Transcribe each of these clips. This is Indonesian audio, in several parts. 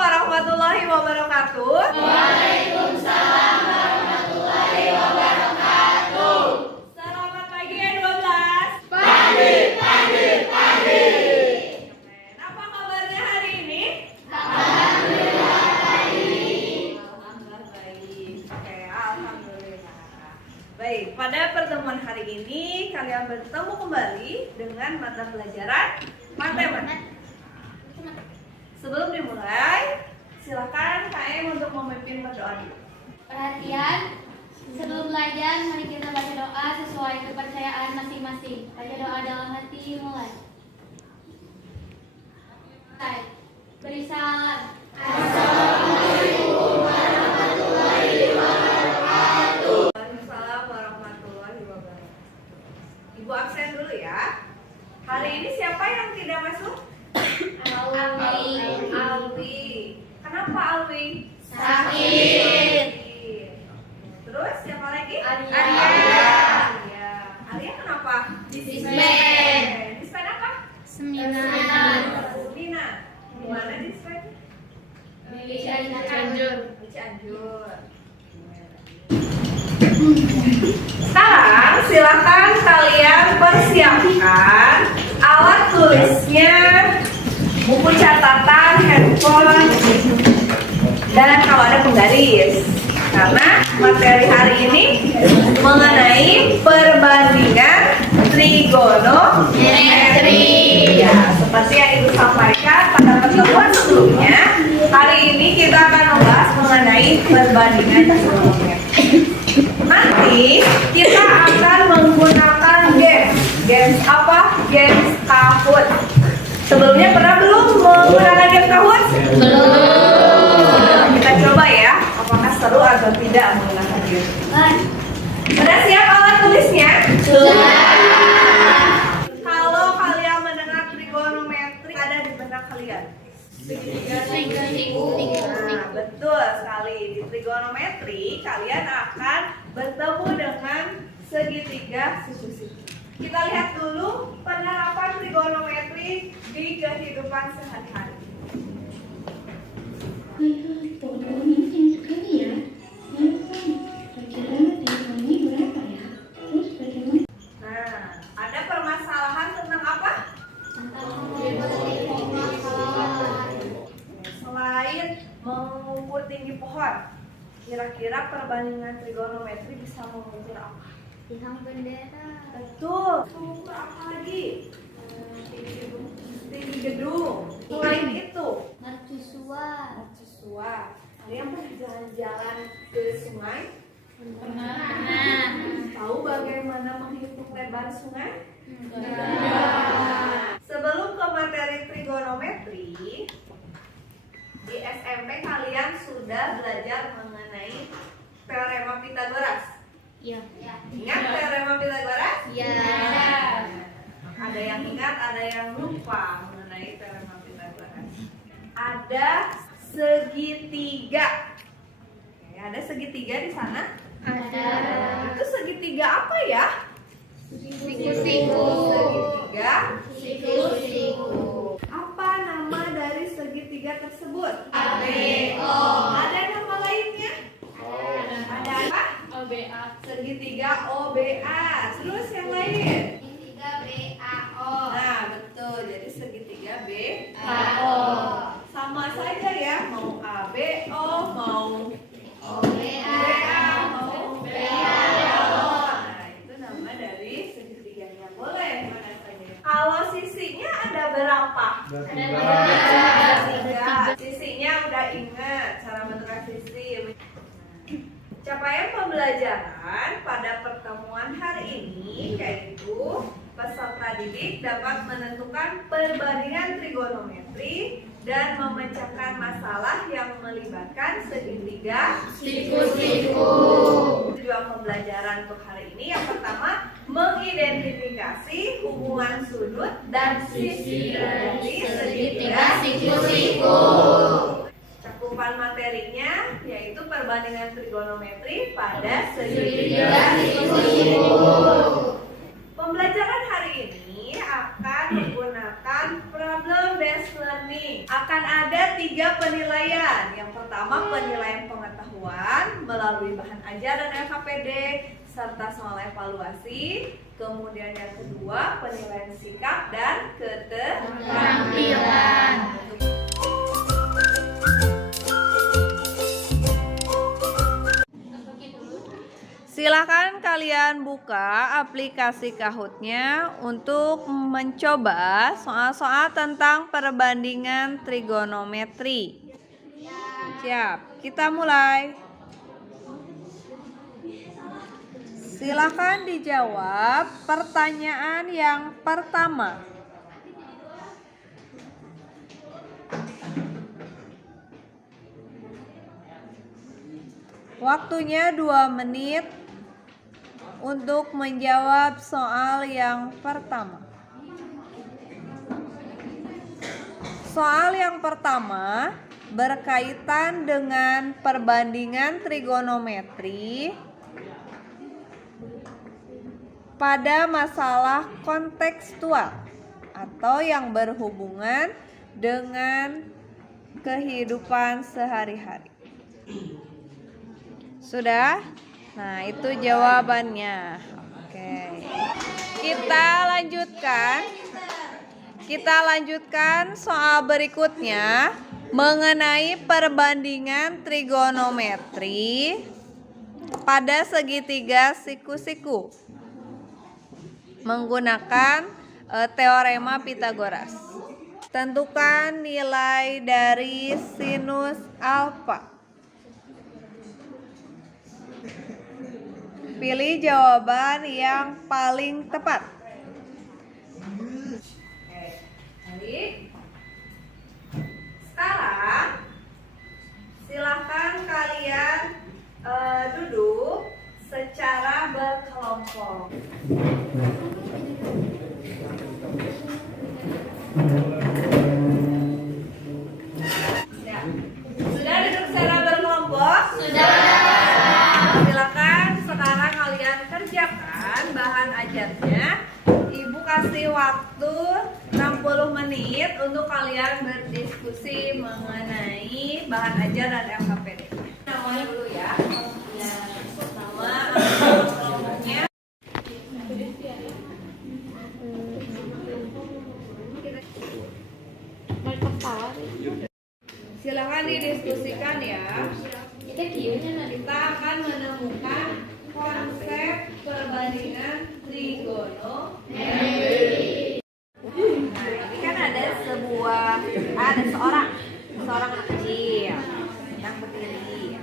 warahmatullahi wabarakatuh. Waalaikumsalam warahmatullahi wabarakatuh. Selamat pagi ya 12. Pagi. Apa kabarnya hari ini? Alhamdulillah baik. Alhamdulillah baik. Oke, alhamdulillah. Baik, pada pertemuan hari ini kalian bertemu kembali dengan mata pelajaran matematika. Sebelum dimulai, silakan KM untuk memimpin berdoa dulu. Perhatian, sebelum belajar mari kita baca doa sesuai kepercayaan masing-masing. Baca doa dalam hati, mulai. Hai, beri salam. Assalamualaikum warahmatullahi wabarakatuh. Waalaikumsalam warahmatullahi wabarakatuh. Ibu absen dulu ya. Hari ini siapa yang tidak masuk? Alwi. Kenapa Alwi? Sakit. Terus siapa lagi? Arya. Arya kenapa? Dispen. Dispen apa? Seminar. Mina. Di mana dispen? Di Cianjur. Di Cianjur. Sekarang silakan kalian persiapkan alat tulisnya, buku catatan, handphone, dan kalau ada penggaris. Karena materi hari ini mengenai perbandingan trigonometri. Ya, seperti yang Ibu sampaikan pada pertemuan sebelumnya, hari ini kita akan membahas mengenai perbandingan trigonometri. Nanti kita akan menggunakan games apa? Games Kahoot. Sebelumnya pernah belum menggunakan game Kahoot? Belum. Kita coba ya, apakah seru atau tidak menggunakan game. Sudah siap alat tulisnya? Kalau kalian mendengar trigonometri ada di benak kalian? Nah, betul sekali. Di trigonometri kalian akan bertemu dengan segitiga susu. Kita lihat dulu penerapan trigonometri di kehidupan sehari-hari. Nah, ada permasalahan tentang apa? Selain mengukur tinggi pohon, kira-kira perbandingan trigonometri bisa mengukur apa? Tiang bendera. Betul. Mengukur apa lagi? Tinggi gedung. Selain itu, Mercusuar. mercusuar. Kalian pernah jalan-jalan ke sungai? Pernah. Tahu bagaimana menghitung lebar sungai? Enggak. Sebelum ke materi trigonometri, di SMP kalian sudah belajar mengenai teorema Pythagoras. Iya. Ingat teorema Pythagoras? Iya. Ada yang ingat, ada yang lupa mengenai teorema Pythagoras. Ada segitiga. Oke, ada segitiga di sana? Ada. Itu segitiga apa ya? Siku-siku. Segitiga. Apa nama dari segitiga tersebut? ABO. Ada nama lainnya? Ada apa? OBA. Segitiga OBA. Terus yang lain? Segitiga BAO. Nah, betul. Jadi segitiga AO. sama saja ya. Mau ABO, mau OBA. mau BAO. Nah, itu nama dari segitiganya. Boleh mana saja. Kalau sisinya ada berapa? Ada 3. Sisinya udah ingat cara menentukan sisi. Capaian pembelajaran pada pertemuan hari ini yaitu peserta didik dapat menentukan perbandingan trigonometri dan memecahkan masalah yang melibatkan segitiga Siku-siku. Tujuan pembelajaran untuk hari ini yang pertama mengidentifikasi hubungan sudut dan sisi dari segitiga Siku-siku. Cakupan materinya yaitu perbandingan trigonometri pada Segitiga segitiga. siku-siku. Pembelajaran hari ini akan menggunakan problem based learning atau akan ada 3 penilaian. Yang pertama penilaian pengetahuan melalui bahan ajar dan LKPD serta soal evaluasi. Kemudian yang kedua penilaian sikap dan keterampilan. Silakan kalian buka aplikasi Kahoot-nya untuk mencoba soal-soal tentang perbandingan trigonometri. Siap, kita mulai. Silakan dijawab pertanyaan yang pertama. Waktunya 2 menit untuk menjawab soal yang pertama. Soal yang pertama berkaitan dengan perbandingan trigonometri pada masalah kontekstual atau yang berhubungan dengan kehidupan sehari-hari. Sudah? Nah, itu jawabannya. Oke. Kita lanjutkan soal berikutnya mengenai perbandingan trigonometri pada segitiga siku-siku menggunakan teorema Pythagoras. Tentukan nilai dari sinus alfa. Pilih jawaban yang paling tepat. Baik. Sekarang silakan kalian duduk secara berkelompok. Ya. Sudah duduk secara berkelompok? Sudah. Silakan sekarang kalian kerjakan bahan ajarnya. Ibu kasih waktu 60 menit untuk kalian berdiskusi mengenai bahan ajar dan LKPD. Namanya dulu ya. Nama kelompoknya. Silakan didiskusikan ya. Kita akan menemukan konsep perbandingan trigonometri. Nah, ini kan ada seorang anak kecil yang berdiri.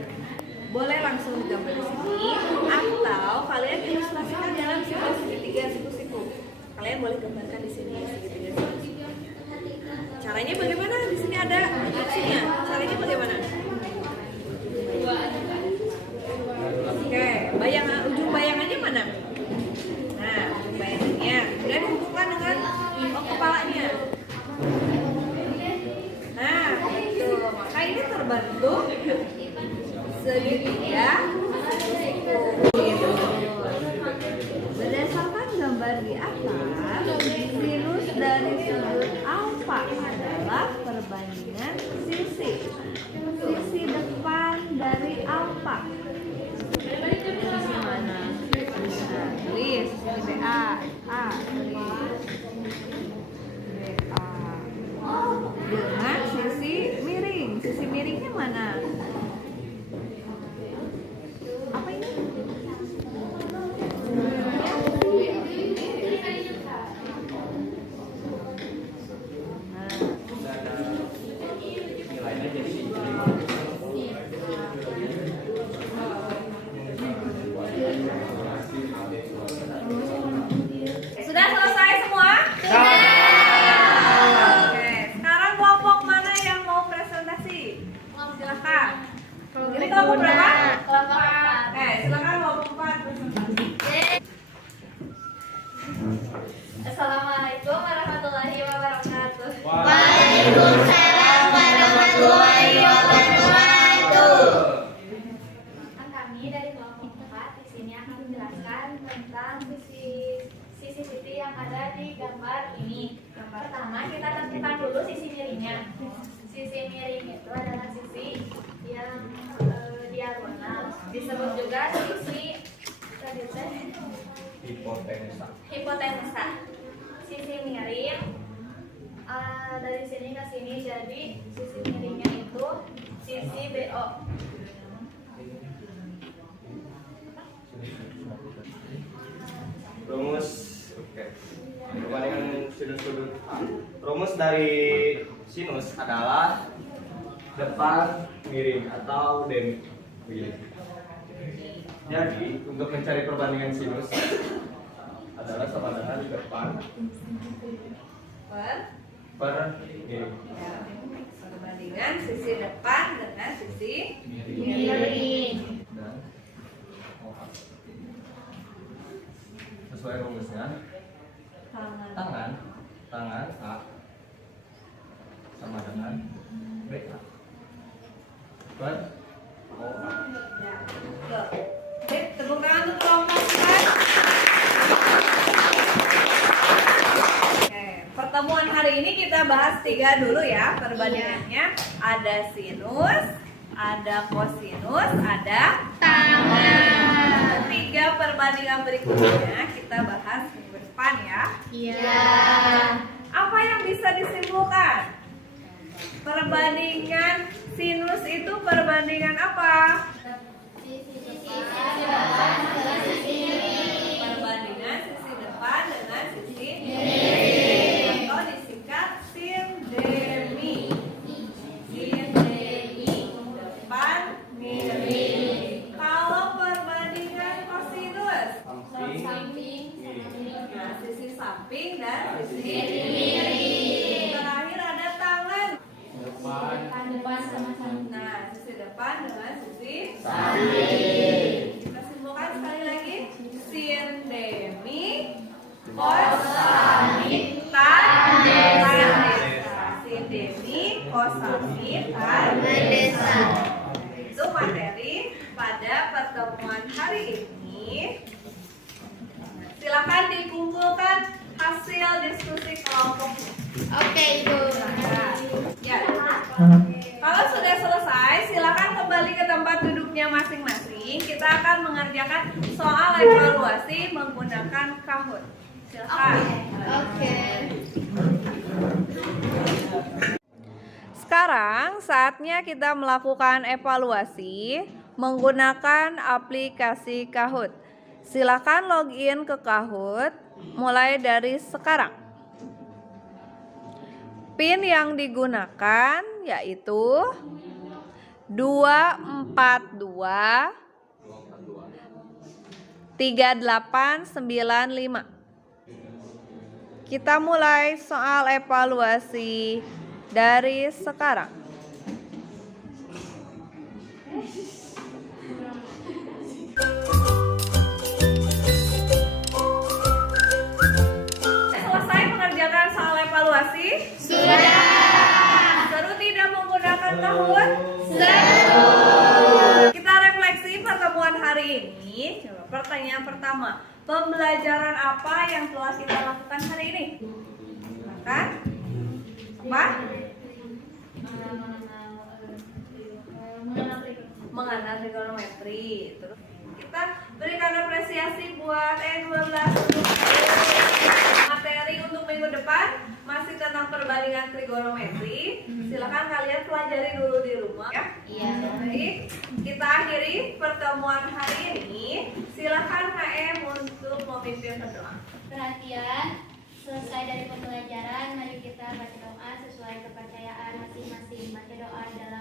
Boleh langsung gambar di sini atau kalian ilustrasikan dalam segitiga siku-siku. Kalian boleh gambarkan di sini segitiga siku-siku. Caranya bagaimana? Di sini ada opsinya. Caranya bagaimana? Oke, ujung bayangannya mana? Nah, ujung bayangannya. Kemudian hubungkan dengan kepalanya. Nah, itu. Maka ini terbentuk segitiga siku. Berdasarkan gambar di atas, sinus dari sudut alfa adalah perbandingan sisi depan dari alfa. Sisi mana? Nah, tulis sisi BA. Dengan sisi miring. Sisi miringnya mana? Apa ini? Sudah selesai semua? Oke, sekarang kelompok mana yang mau presentasi? Silakan. Ini kelompok berapa? Kelompok 4. Silakan kelompok 4 presentasi. Assalamualaikum warahmatullahi wabarakatuh. Waalaikumsalam warahmatullahi wabarakatuh. Kami dari kelompok 4 di sini akan menjelaskan tentang sisi-sisi yang ada di gambar ini. Yang pertama kita tentukan dulu sisi miringnya. Sisi itu adalah sisi yang diagonal. Disebut juga sisi tadi teh hipotenusa. Sisi miring dari sini ke sini, jadi sisi miringnya itu sisi BO. Rumus, oke. Perbandingan sinus sudut A. Rumus dari sinus adalah depan miring atau demi miring. Jadi untuk mencari perbandingan sinus adalah sama dengan depan per miring. Ya, perbandingan sisi depan dengan sisi Miring. Dan sesuai rumusnya tangan A sama dengan BA per OA. Ya, betul. Oke, tepuk tangan untuk kelompok kan? Oke, pertemuan hari ini kita bahas 3 dulu ya perbandingannya. Ada sinus, ada kosinus, ada tangan. 3 perbandingan berikutnya kita bahas minggu depan ya. Iya. Apa yang bisa disimpulkan? Perbandingan sinus itu perbandingan apa? Perbandingan sisi depan dengan sisi miring atau disingkat sindemi. Sindemi depan miring. Kalau perbandingan kosinus, nah, sisi samping dan sisi miring. Terakhir ada tangan. Depan sama samping. Nah, sisi depan dengan sisi Samping. kita simpulkan sekali lagi. Sindemi kosamit tandesa. Sindemi kosamit tandesa. Itu materi pada pertemuan hari ini. Silakan dikumpulkan hasil diskusi kelompoknya. Oke, Ibu. Ya. Kalau sudah selesai, silakan kembali ke tempat duduknya masing-masing. Kita akan mengerjakan soal evaluasi menggunakan Kahoot. Silakan. Oke. Sekarang saatnya kita melakukan evaluasi menggunakan aplikasi Kahoot. Silakan login ke Kahoot mulai dari sekarang. PIN yang digunakan yaitu 242 3895. Kita mulai soal evaluasi dari sekarang. Selesai mengerjakan soal evaluasi? Sudah. Seru tidak menggunakan Kahoot? Seru. Kita refleksi pertemuan hari ini. Coba pertanyaan pertama, pembelajaran apa yang telah kita lakukan hari ini? Makan? Apa? Mengenal trigonometri. Terus kita berikan apresiasi buat E12 untuk materi untuk minggu depan masih tentang perbandingan trigonometri. Silakan kalian pelajari dulu di rumah ya. Iya. Jadi kita akhiri pertemuan hari ini. Silakan HM untuk memimpin berdoa. Perhatian, selesai dari pembelajaran, mari kita baca doa sesuai kepercayaan masing-masing. Baca doa dalam